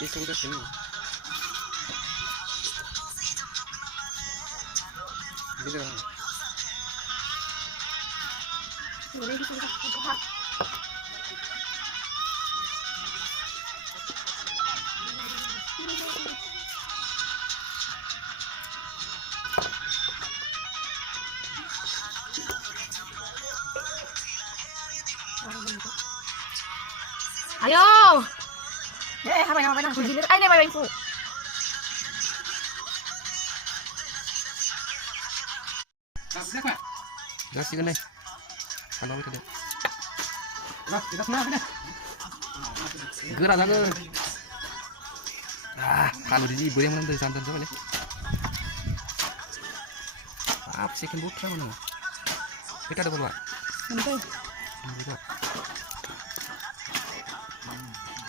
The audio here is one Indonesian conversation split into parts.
Isso nunca tem. Beleza. Ayo. Apa yang apa begini? Ini apa info? Gas sih kan deh. Kalau itu deh. Gerak lah ke. Kalau di ibu yang menentu santan coba deh. Apa sih kan buka mana? Kita ada berapa? Nanti.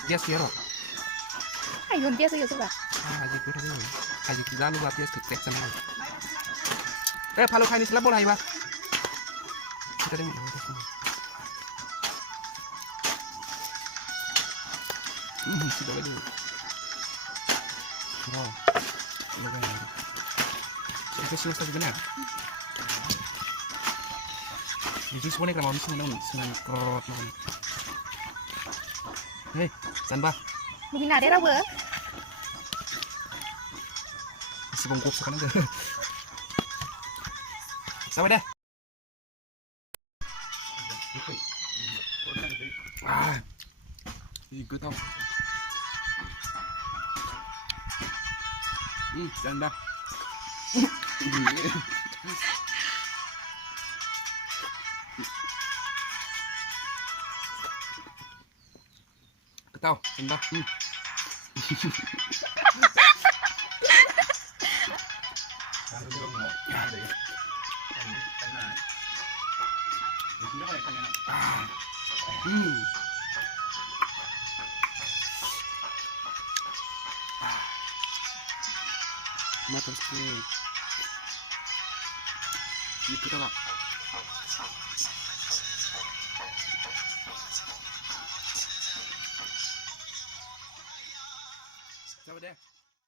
Dia siapa? Ayo dia sih coba. Haji gue tadi. Haji kita lu lapis ketek sana. Kalau kain ini selap boleh ya, kita deh. Sudah lagi. Wow. Itu sih mesti benar. Jadi semuanya kalau mau senang kerot mana. Hei, Sanba. Mungkin ada apa? Si bungkuk sekarang deh. Sama dah. Ikut tau. Sanba. Ketahu, Sanba. Mata sekali. Itu tak. Coba deh.